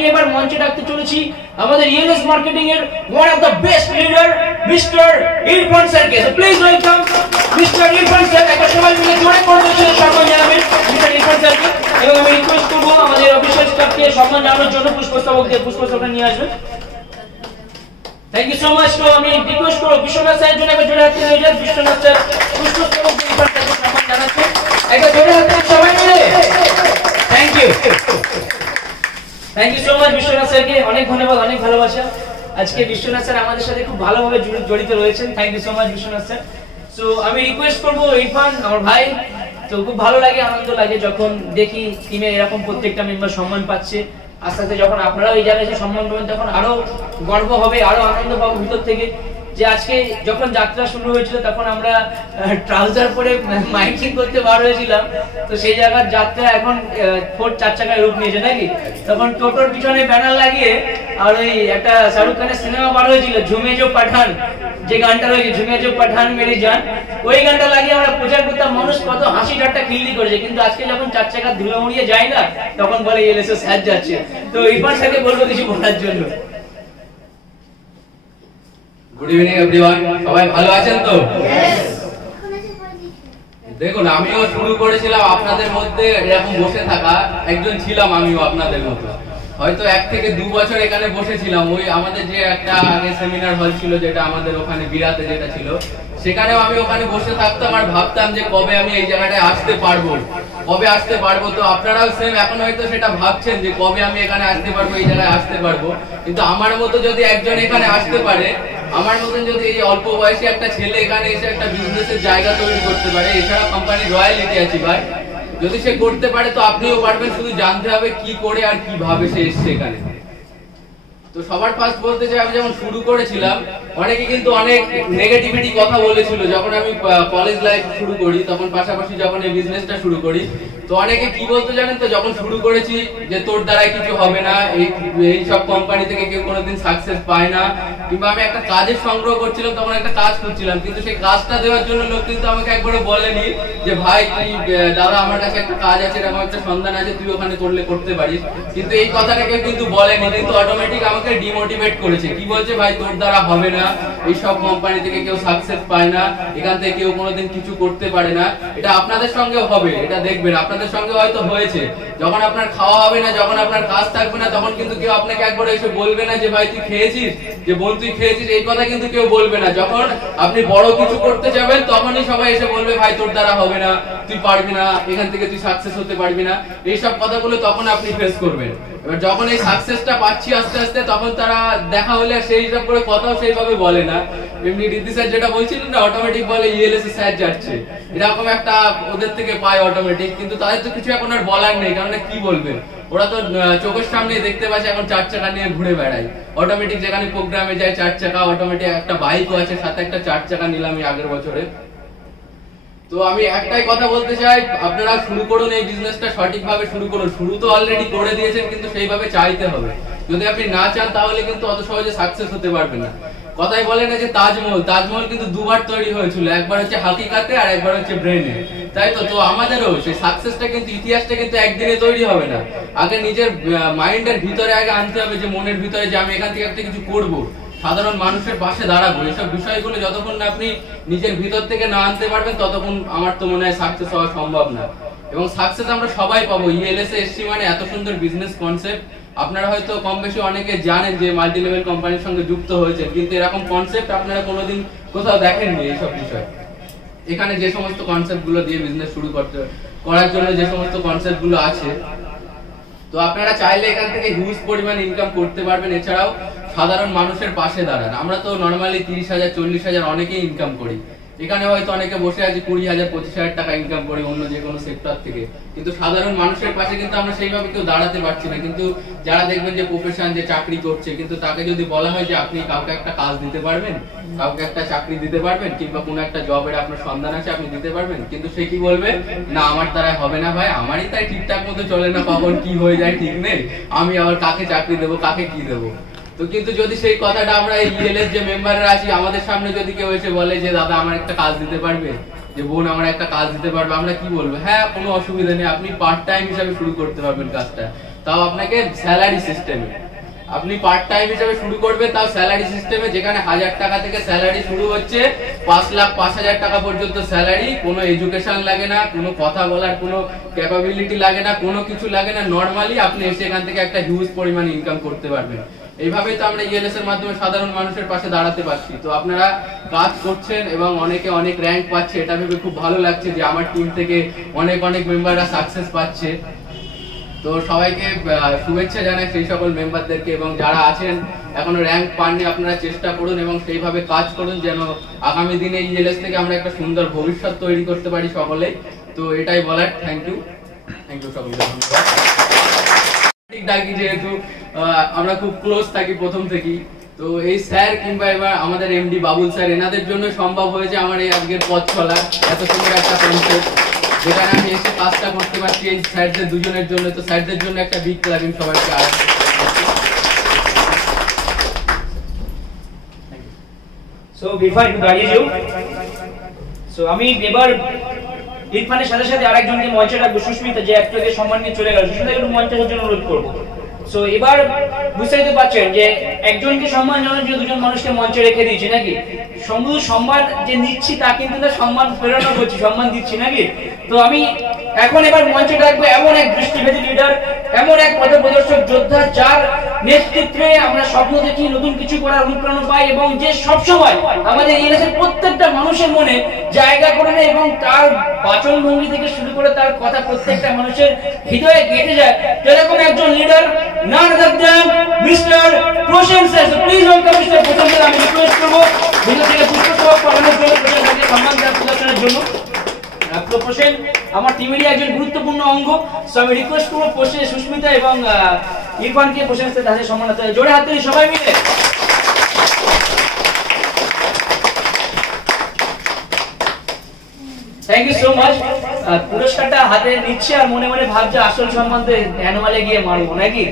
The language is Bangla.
আমি এবার মঞ্চে ডাকতে চলেছি আমাদের ইএলএস মার্কেটিং এর one of the best leader mister Irfan স্যারকে। So please welcome mister Irfan sir. একটা সবাই মিলে জোরে করতে চাই সম্মান জানাবেন মিস্টার ইরফান স্যারকে। এবং আমি রিকোয়েস্ট করব আমাদের অফিসিয়াল স্টাফকে সম্মান জানানোর জন্য পুষ্পস্তবক দিয়ে পুষ্পস্তবকটা নিয়ে আসবেন। Thank you so much. তো আমি রিকোয়েস্ট করব বিশ্বনাথ স্যারের জন্য একটা জোরে হাত দিয়ে দিন। বিশ্বনাথ স্যার পুষ্পস্তবক দিয়ে ইরফান স্যারকে সম্মান জানাচ্ছেন। একটা জোরে হাত দিয়ে সবাই মিলে। Thank you so much Biswanath স্যারকে। অনেক ধন্যবাদ, অনেক ভালোবাসা। আজকে বিশ্বনাথ স্যার আমাদের সাথে খুব ভালোভাবে জড়িত রয়েছেন। Thank you so much Biswanath sir. So আমি রিকোয়েস্ট করব ইরফান আমার ভাই, তো খুব ভালো লাগে, আনন্দ লাগে যখন দেখি টিমে এরকম প্রত্যেকটা মেম্বার সম্মান পাচ্ছে। আস্তে আস্তে যখন আপনারাও এই জায়গায় এসে সম্মান পাবেন তখন আরো গর্ব হবে, আরো আনন্দ পাবো ভিতর থেকে যে আজকে যখন যাত্রা শুরু হয়েছিল তখন আমরা ট্রাউজার পরে মাইকিং করতে বার হয়েছিলাম, তো সেই জায়গার যাত্রা এখন 4 চাকায় রূপ নিয়েছে নাকি। তখন টোটোর পিছনে ব্যানার লাগিয়ে আর ওই একটা শাহরুখ খানের সিনেমা বার হয়েছিল ঝুমে জো পাঠান, যে গানটা রয়েছে ঝুমে জো পাঠান মেরি জান, ওই গানটা লাগিয়ে আমরা প্রচার করতাম। মানুষ কত হাসি ঠাট্টা খিল্লি করেছে, কিন্তু আজকে যখন 4 চাকা ধুলো উড়িয়ে যায় না তখন বলে এলএসএ স্যার যাচ্ছে। তো ইরফান স্যারকে বলবো কিছু বলার জন্য। গুড ইভিনিং এভরিওয়ান, সবাই ভালো আছেন তো? দেখুন, আমিও শুরু করেছিলাম আপনাদের মধ্যে এরকম বসে থাকা, একজন ছিলাম আমিও আপনাদের মতো। হয়তো 1 থেকে 2 বছর এখানে বসেছিলাম। ওই আমাদের যে একটা আগে সেমিনার হল ছিল যেটা আমাদের ওখানে বিরাতে যেটা ছিল, সেখানেও আমি ওখানে বসে থাকতাম আর ভাবতাম যে কবে আমি এই জায়গাটায় আসতে পারবো, কবে আসতে পারবো। তো আপনারাও সেম এখন হয়তো সেটা ভাবছেন যে কবে আমি এখানে আসতে পারবো, এই জায়গায় আসতে পারবো। কিন্তু আমার মতো যদি একজন এখানে আসতে পারে, আমার মতন যদি এই অল্প বয়সী একটা ছেলে এখানে এসে একটা বিজনেসের জায়গা তৈরি করতে পারে, এছাড়া কোম্পানির রয়্যালিটি আছে ভাই, যদি সে করতে পারে তো আপনিও পারবেন। শুধু জানতে হবে কি করে আর কিভাবে সে এসছে এখানে। তো সবার ফার্স্ট বলতে চাই, আমি যখন শুরু করেছিলাম অনেকে কিন্তু অনেক নেগেটিভিটি কথা বলেছিল। যখন আমি কলেজ লাইফ শুরু করি তখন পাশাপাশি যখন এই বিজনেসটা শুরু করি, তো অনেকে কি বলতো জানেন তো, যখন শুরু করেছি যে তোর দ্বারাই কিছু হবে না, এই সব কোম্পানি থেকে কেউ কোনোদিন সাকসেস পায় না। কিংবা আমি একটা কাজের সংগ্রহ করছিলাম, তখন একটা কাজ করছিলাম, কিন্তু সেই কাজটা দেওয়ার জন্য লোক কিন্তু আমাকে একবারে বলেনি যে ভাই তুই দাদা আমার কাছে একটা কাজ আছে, এরকম একটা সন্ধান আছে, তুই ওখানে করলে করতে পারিস। কিন্তু এই কথাটা কেউ কিন্তু বলেনি, কিন্তু অটোমেটিক আমাকে ডিমোটিভেট করেছে। কি বলছে, ভাই তোর দ্বারা হবে না, এই সব কোম্পানি থেকে কেউ সাকসেস পায় না, এখান থেকে কেউ কোনোদিন কিছু করতে পারে না। এটা আপনাদের সঙ্গে হবে, এটা দেখবেন আপনাদের সঙ্গে হয়তো হয়েছে। যখন আপনার খাওয়া হবে না, যখন আপনার কাজ থাকবে না, তখন কিন্তু কেউ আপনাকে একবার এসে বলবে না যে ভাই তুই খেয়েছিস, যে বোন তুই খেয়েছিস, এই কথা কিন্তু কেউ বলবে না। যখন আপনি বড় কিছু করতে যাবেন তখনই সবাই এসে বলবে ভাই তোর দ্বারা হবে না, তুই পারবি না, এখান থেকে তুই সাকসেস হতে পারবি না। এইসব কথাগুলো তখন আপনি ফেস করবেন। এবার যখন এই সাকসেসটা পাচ্ছি আস্তে আস্তে, তখন তারা দেখা হলে সেই হিসাব করে কথাও সেইভাবে বলে না। এমনি রিদ্ধি স্যার যেটা বলছিলেন না, অটোমেটিক বলে ইএলএসএ স্যার যাচ্ছে, এরকম একটা ওদের থেকে পায় অটোমেটিক। কিন্তু তাদের তো কিছু এখন আর বলার নেই, কারণ কি বলবেন, ওরা তো চোখের সামনে দেখতে পাচ্ছে এখন 4 চাকা নিয়ে ঘুরে বেড়ায়। অটোমেটিক যেখানে প্রোগ্রামে যায় 4 চাকা, অটোমেটিক একটা বাইকও আছে, সাথে একটা 4 চাকা নিলাম আগের বছরে। তো আমি একটাই কথা বলতে চাই, আপনারা শুরু করুন এই বিজনেসটা, সঠিকভাবে শুরু করুন। শুরু তো অলরেডি করে দিয়েছেন, কিন্তু সেইভাবে চাইতে হবে। যদি আপনি না চান তাহলে কিন্তু অত সহজে সাকসেস হতে পারবেন না। কথাই বলে না যে তাজমহল কিন্তু 2 বার তৈরি হয়েছিল, একবার হচ্ছে হাকিকাতে আর একবার হচ্ছে ব্রেনে, তাই তো। তো আমাদেরও সেই সাকসেসটা কিন্তু, ইতিহাসটা কিন্তু একদিনে তৈরি হবে না। আগে নিজের মাইন্ডের ভিতরে আগে আনতে হবে, যে মনের ভিতরে যে আমি এখান থেকে একটা কিছু করব, সাধারণ মানুষের পাশে দাঁড়াবো। এইসব বিষয়গুলো যতক্ষণ না আপনি নিজের ভিতর থেকে না আনতে পারবেন, ততক্ষণ আমার তো মনে হয় সাকসেস হওয়া সম্ভব না। এবং সাকসেস আমরা সবাই পাবো। ইএলএসএ এসসি মানে এত সুন্দর বিজনেস কনসেপ্ট, আপনারা হয়তো কম বেশি অনেকে জানেন যে মাল্টি লেভেল কোম্পানির সঙ্গে যুক্ত হয়েছে, কিন্তু এরকম কনসেপ্ট আপনারা কোনোদিন কোথাও দেখেননি। এইসব বিষয় এখানে যে সমস্ত কনসেপ্ট গুলো দিয়ে বিজনেস শুরু করার জন্য যে সমস্ত কনসেপ্ট গুলো আছে, তো আপনারা চাইলে এখান থেকে হিউজ পরিমাণ ইনকাম করতে পারবেন। এছাড়াও সাধারণ মানুষের পাশে দাঁড়ান। আমরা তো নর্মালি 30,000 40,000 অনেকেই ইনকাম করি। এখানে হয়তো অনেকে বসে আছে 20,000 25,000 টাকা ইনকাম করে অন্য যে কোনো সেক্টর থেকে, কিন্তু সাধারণ মানুষের পাশে কিন্তু আমরা সেইভাবে কেউ দাঁড়াতে পারছি না। কিন্তু যারা দেখবেন যে প্রফেশন, যে চাকরি করছে, কিন্তু তাকে যদি বলা হয় যে আপনি কাউকে একটা কাজ দিতে পারবেন, কাউকে একটা চাকরি দিতে পারবেন, কিংবা কোনো একটা জবের আপনার সন্ধান আছে আপনি দিতে পারবেন, কিন্তু সে কি বলবে, না আমার দ্বারা হবে না ভাই, আমারই তাই ঠিকঠাক মতো চলে না, কখন কি হয়ে যায় ঠিক নেই, আমি আবার কাকে চাকরি দেবো, কাকে কি দেবো। তো কিন্তু যদি সেই কথাটা আমরা ইএলএস যে মেম্বাররা আছি, আমাদের সামনে যদি কেউ এসে বলে যে দাদা আমার একটা কাজ দিতে পারবে, যে বোন আমার একটা কাজ দিতে পারবে, আমরা কি বলবো, হ্যাঁ কোনো অসুবিধা নেই, আপনি পার্ট টাইম হিসাবে শুরু করতে পারবেন কাজটা। তাও আপনাকে স্যালারি সিস্টেমে। আপনি পার্ট টাইম হিসেবে শুরু করবেন, তাও স্যালারি সিস্টেমে, যেখানে 1000 টাকা থেকে স্যালারি শুরু হচ্ছে, 5,05,000 টাকা পর্যন্ত স্যালারি। কোনো এডুকেশন লাগে না, কোনো কথা বলার কোনো ক্যাপাবিলিটি লাগে না, কোনো কিছু লাগে না। নর্মালি আপনি এসে এখান থেকে একটা হিউজ পরিমাণ ইনকাম করতে পারবেন। এইভাবেই তো আমরা ইএলএস এর মাধ্যমে সাধারণ মানুষের পাশে দাঁড়াতে পারছি। তো আপনারা কাজ করছেন এবং অনেকে অনেক র্যাঙ্ক পাচ্ছে, এটা ভেবে খুব ভালো লাগছে যে আমার টিম থেকে অনেক অনেক মেম্বাররা সাকসেস পাচ্ছে। তো সবাইকে শুভেচ্ছা জানাই সেই সকল মেম্বারদেরকে, এবং যারা আছেন এখনো র্যাঙ্ক পাননি আপনারা চেষ্টা করুন এবং সেইভাবে কাজ করুন যেন আগামী দিনে ইএলএস থেকে আমরা একটা সুন্দর ভবিষ্যৎ তৈরি করতে পারি সকলেই। তো এটাই বলার। থ্যাংক ইউ সকলকে। ডাকি যেহেতু আমরা খুব ক্লোজ থাকি প্রথম থেকেই, তো এই স্যার কিংবা এবার আমাদের এমডি বাবুল স্যার, এনাদের জন্য সম্ভব হয়েছে আমার এই আজকের পথ চলা। এত সুন্দর একটা কনসেপ্ট যেখানে আমি এসে কাজটা করতে পারছি এই স্যারদের দুজনের জন্য। তো স্যারদের জন্য একটা বিগ ক্লাপিং সবাইকে। আর সো বিফোর ইউ দাঁড়িয়ে যাও, সো আমি এবার ইরফানের সাথে সাথে আরেকজনকে মঞ্চে রাখবো, সুস্মিতা, যে একটুকে সম্মান নিয়ে চলে গেল। সুস্মিতাকে একটু মঞ্চে আসার জন্য অনুরোধ করবো। সো এবার বুঝতে পারছেন যে একজনকে সম্মান জানানোর জন্য দুজন মানুষকে মঞ্চে রেখে দিয়েছি নাকি? শুধু সম্মান যে নিচ্ছি তা কিন্তু না, সম্মান প্রেরণা করছি, সম্মান দিচ্ছি নাকি? তো আমি এখন এবার মঞ্চে রাখবো এমন এক দৃষ্টিভেদী লিডার, এমন এক পথপ্রদর্শক যোদ্ধা, যার নেতৃত্বে আমরা স্বপ্ন দেখি, নতুন কিছু করার অনুপ্রেরণা পাই, এবং যে সবসময় আমাদের ইএলএসের প্রত্যেকটা মানুষের মনে জায়গা করে নেয়, এবং তার বাচন ভঙ্গি থেকে শুরু করে তার কথা প্রত্যেকটা মানুষের হৃদয়ে গেঁথে যায়। যেরকম একজন leader, none other than Mr. Prasen sir. Please welcome mister Prasen sir. আমি রিকোয়েস্ট করবো ভিতর থেকে পুষ্পস্তবক পাঠানোর জন্য, প্রসেনকে সম্মান প্রদর্শনের জন্য। প্রসেন আমার টিমেরই একজন গুরুত্বপূর্ণ অঙ্গ। সো আমি রিকোয়েস্ট করবো প্রসেন, সুস্মিতা এবং ইরফানকে প্রসেন স্যার তাদের সম্মান করতে। জোরে হাত তালি সবাই মিলে। Thank you so much. পুরস্কারটা হাতে নিচ্ছে আর মনে মনে ভাবছে আসল সম্মান তো অ্যানুয়ালে গিয়ে মারবো নাকি?